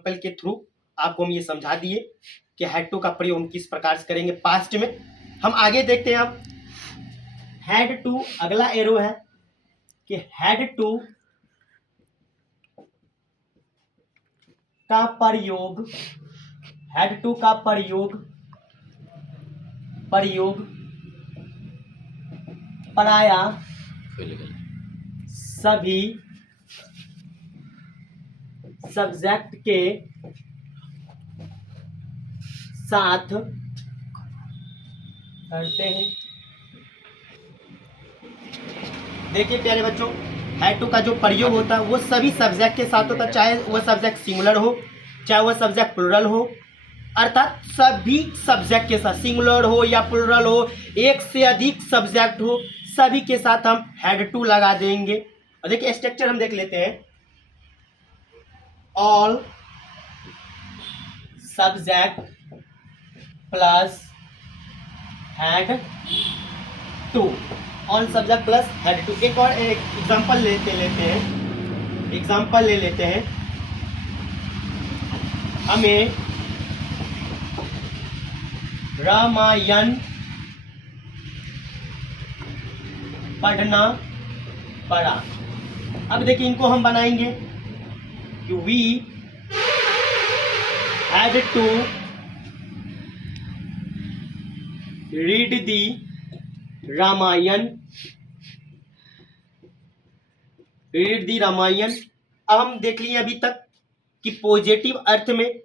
Example के through आपको हम ये समझा दिए कि हैड टू का प्रयोग हम किस प्रकार से करेंगे पास्ट में। हम आगे देखते हैं। अब हैड टू, अगला एरो है कि हैड टू का प्रयोग, हैड टू का प्रयोग प्राया सभी सब्जेक्ट के साथ करते हैं। देखिए प्यारे बच्चों, हैड टू का जो प्रयोग होता है वो सभी सब्जेक्ट के साथ होता है, चाहे वह सब्जेक्ट सिंगुलर हो चाहे वह सब्जेक्ट प्लुरल हो, अर्थात सभी सब्जेक्ट के साथ, सिंगुलर हो या प्लुरल हो, एक से अधिक सब्जेक्ट हो, सभी के साथ हम हैड टू लगा देंगे। और देखिए स्ट्रक्चर हम देख लेते हैं। All subject plus had to, all subject plus had to. एक और एग्जांपल ले लेते हैं। हमें रामायण पढ़ना पड़ा। अब देखिए इनको हम बनाएंगे कि we had to read the Ramayana, read the Ramayana. अब हम देख लिए अभी तक कि पॉजिटिव अर्थ में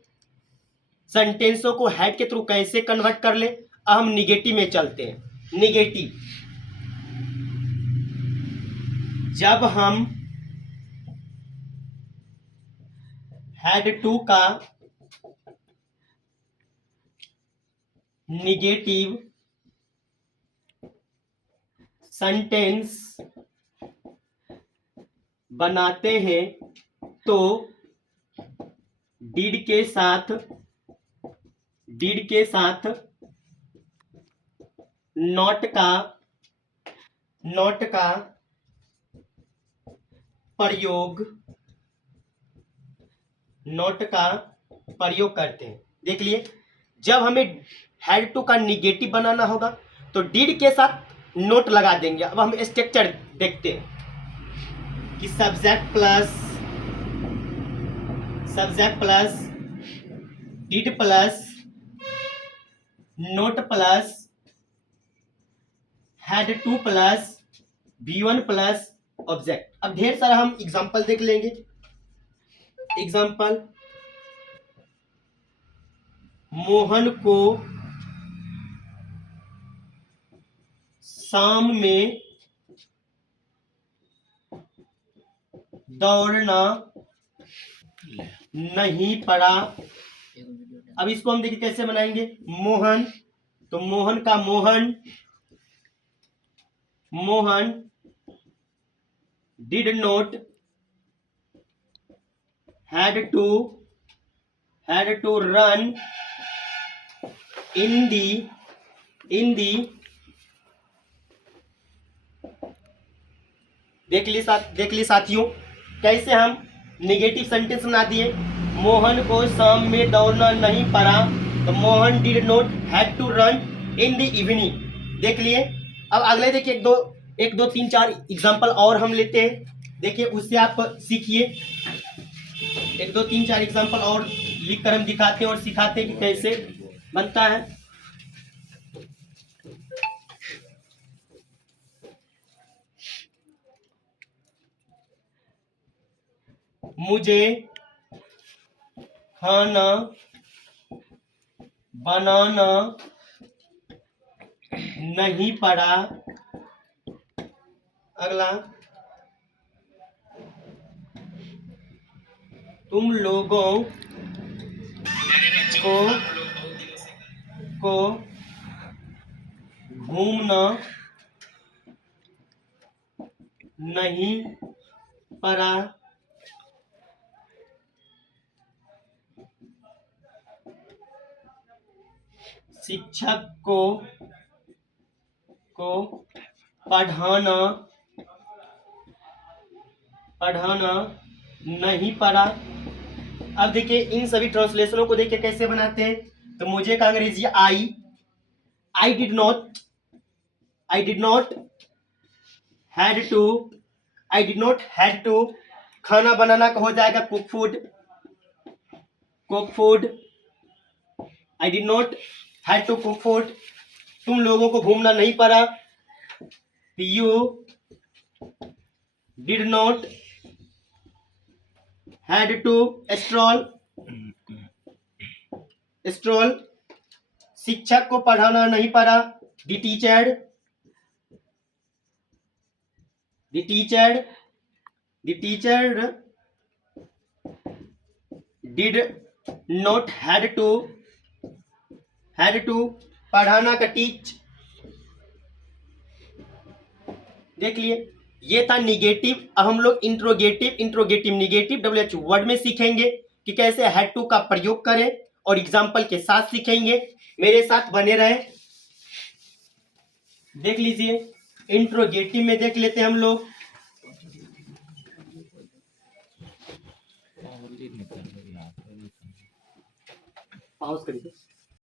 सेंटेंसों को हैड के थ्रू कैसे कन्वर्ट कर ले। अब हम निगेटिव में चलते हैं। निगेटिव, जब हम हैड टू का निगेटिव सेंटेंस बनाते हैं तो डिड के साथ नॉट का प्रयोग करते हैं। देख लिए, जब हमें हैड टू का निगेटिव बनाना होगा तो डिड के साथ नोट लगा देंगे। अब हम स्ट्रक्चर देखते हैं कि subject plus did plus note plus had two plus V1 plus object. अब ढेर सारा हम एग्जांपल देख लेंगे। एग्जांपल, मोहन को शाम में दौड़ना नहीं पड़ा। अब इसको हम देखिए कैसे बनाएंगे। मोहन, तो मोहन का Mohan did not had to run in दी देख ली साथियों कैसे हम नेगेटिव सेंटेंस बना दिए। मोहन को शाम में दौड़ना नहीं पड़ा, तो Mohan did not had to run in the evening. देख लिए। अब अगले देखिए एक दो तीन चार एग्जांपल और हम लेते हैं। देखिए उससे आप सीखिए। एक दो तीन चार एग्जांपल और लिखकर हम दिखाते हैं और सिखाते हैं कि कैसे बनता है। मुझे खाना बनाना नहीं पड़ा। अगला, तुम लोगों को घूमना नहीं पड़ा। शिक्षक को पढ़ाना नहीं पड़ा। अब देखिए इन सभी ट्रांसलेशनों को देखिए कैसे बनाते हैं। तो मुझे का अंग्रेजी I did not had to खाना बनाना का हो जाएगा cook food. I did not had to cook food. तुम लोगों को घूमना नहीं पड़ा। You did not had to stroll. शिक्षक को पढ़ाना नहीं पड़ा। The teacher did not had to पढ़ाना का टीच। देख लिए ये था निगेटिव। अब हम लोग इंट्रोगेटिव निगेटिव WH वर्ड में सीखेंगे कि कैसे हैड टू का प्रयोग करें और एग्जाम्पल के साथ सीखेंगे। मेरे साथ बने रहे। देख लीजिए इंट्रोगेटिव में देख लेते हैं हम लोग। पॉज करिए।